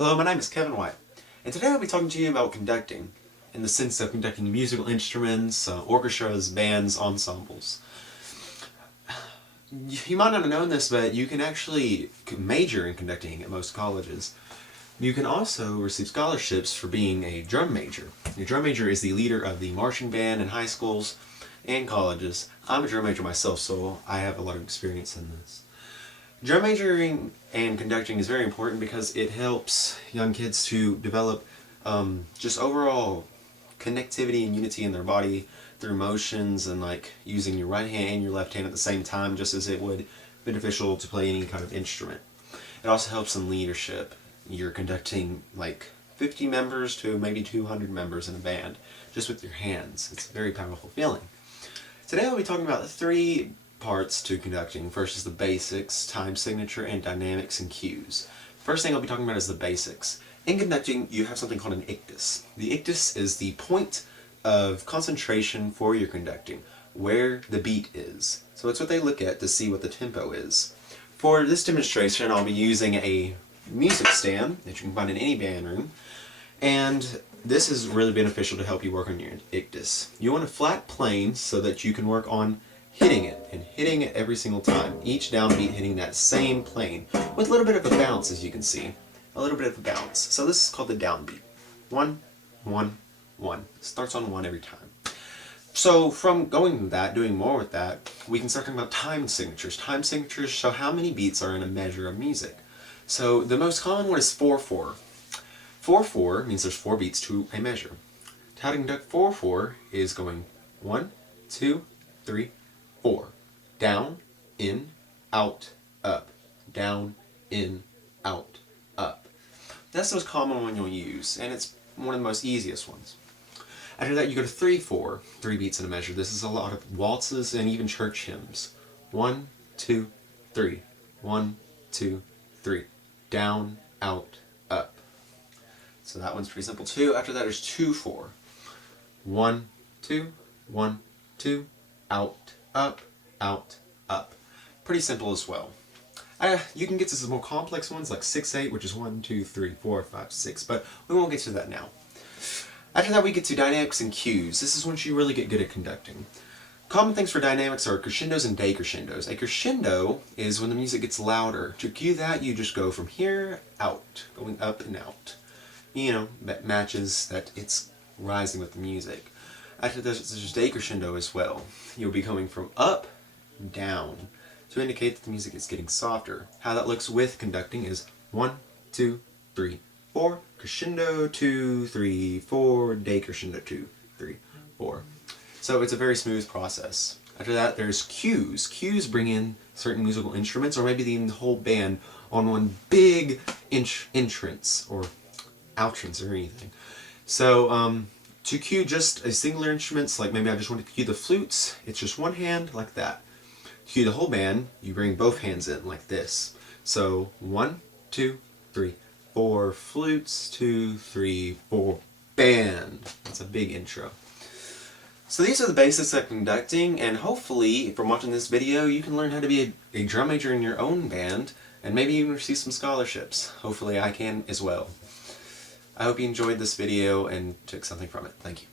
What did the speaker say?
Hello, my name is Kevin White, and today I'll be talking to you about conducting, in the sense of conducting musical instruments, orchestras, bands, ensembles. You might not have known this, but you can actually major in conducting at most colleges. You can also receive scholarships for being a drum major. A drum major is the leader of the marching band in high schools and colleges. I'm a drum major myself, so I have a lot of experience in this. Drum majoring and conducting is very important because it helps young kids to develop just overall connectivity and unity in their body through motions and like using your right hand and your left hand at the same time, just as it would be beneficial to play any kind of instrument. It also helps in leadership. You're conducting like 50 members to maybe 200 members in a band just with your hands. It's a very powerful feeling. Today I'll be talking about 3 parts to conducting. First is the basics, time signature, and dynamics and cues. First thing I'll be talking about is the basics. In conducting, you have something called an ictus. The ictus is the point of concentration for your conducting, where the beat is. So it's what they look at to see what the tempo is. For this demonstration, I'll be using a music stand that you can find in any band room, and this is really beneficial to help you work on your ictus. You want a flat plane so that you can work on hitting it, and hitting it every single time. Each downbeat hitting that same plane, with a little bit of a bounce, as you can see. A little bit of a bounce. So this is called the downbeat. 1, 1, 1. Starts on 1 every time. So from going to that, doing more with that, we can start talking about time signatures. Time signatures show how many beats are in a measure of music. So the most common one is 4/4. 4/4 means there's 4 beats to a measure. How to conduct 4/4 is going 1, 2, 3, 4. Down, in, out, up. Down, in, out, up. That's the most common one you'll use, and it's one of the most easiest ones. After that, you go to 3/4, 3 beats in a measure. This is a lot of waltzes and even church hymns. 1, 2, 3. 1, 2, 3. Down, out, up. So that one's pretty simple too. After that, there's 2/4. 1, 2, 1, 2, out, up, out, up. Pretty simple as well. You can get to some more complex ones like 6/8, which is 1, 2, 3, 4, 5, 6, but we won't get to that now. After that, we get to dynamics and cues. This is once you really get good at conducting. Common things for dynamics are crescendos and decrescendos. A crescendo is when the music gets louder. To cue that, you just go from here, out, going up and out. You know, that matches that it's rising with the music. After this, there's decrescendo as well. You'll be coming from up, down, to indicate that the music is getting softer. How that looks with conducting is 1, 2, 3, 4, crescendo, 2, 3, 4, decrescendo, 2, 3, 4. So it's a very smooth process. After that, there's cues. Cues bring in certain musical instruments, or maybe the whole band on one big entrance, or outrance, or anything. So, to cue just a singular instruments, like maybe I just want to cue the flutes, it's just one hand, like that. To cue the whole band, you bring both hands in, like this. So, 1, 2, 3, 4 flutes, 2, 3, 4, band. That's a big intro. So these are the basics of conducting, and hopefully, from watching this video, you can learn how to be a drum major in your own band, and maybe even receive some scholarships. Hopefully I can as well. I hope you enjoyed this video and took something from it. Thank you.